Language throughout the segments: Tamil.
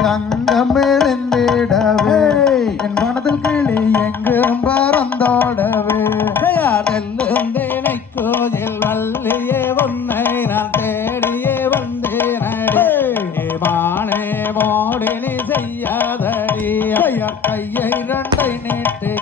அங்கம் மெலிந்திடவே என் மனதில் கிளி எங்கும் பறந்தோடவே. கோயில் வள்ளியே உன்னை நான் தேடியே வந்தேனே மானே மோடினி செய்யாதடி. கையை இரண்டை நீட்டு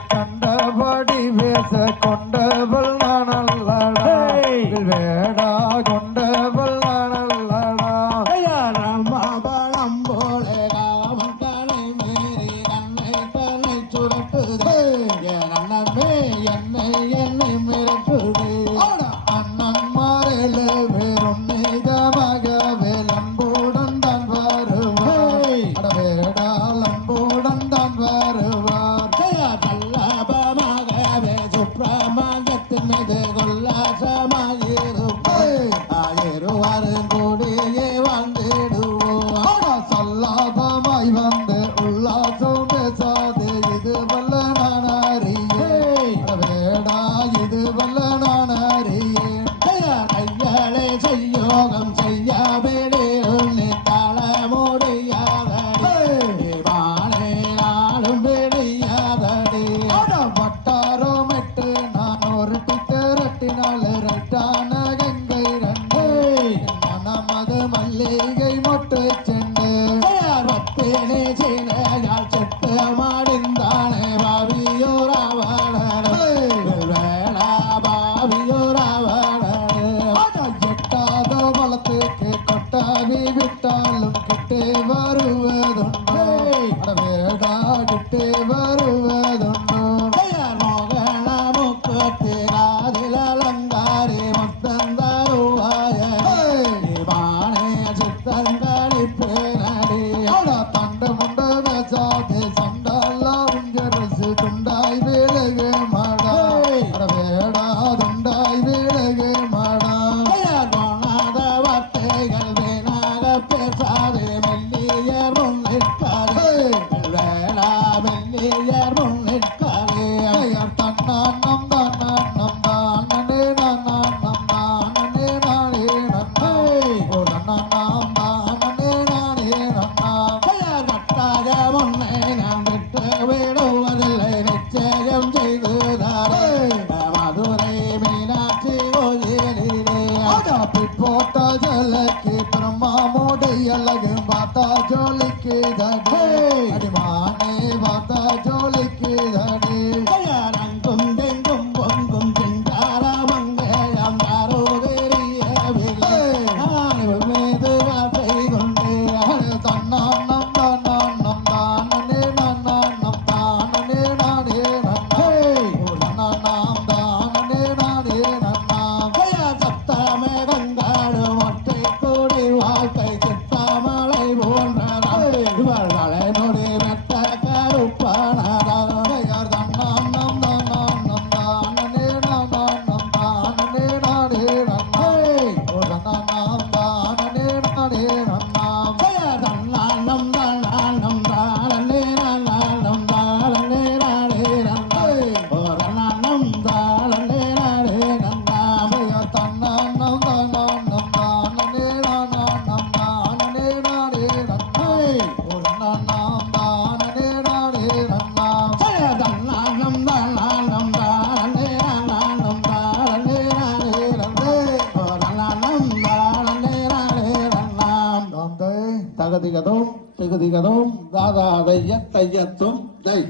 exalted. அம்மா மோடை அழகு பார்த்தா ஜோலிக்கு தடே నాగదిగదం తెగుదిగదం దాదాదయ్య తయ్యత్వం దై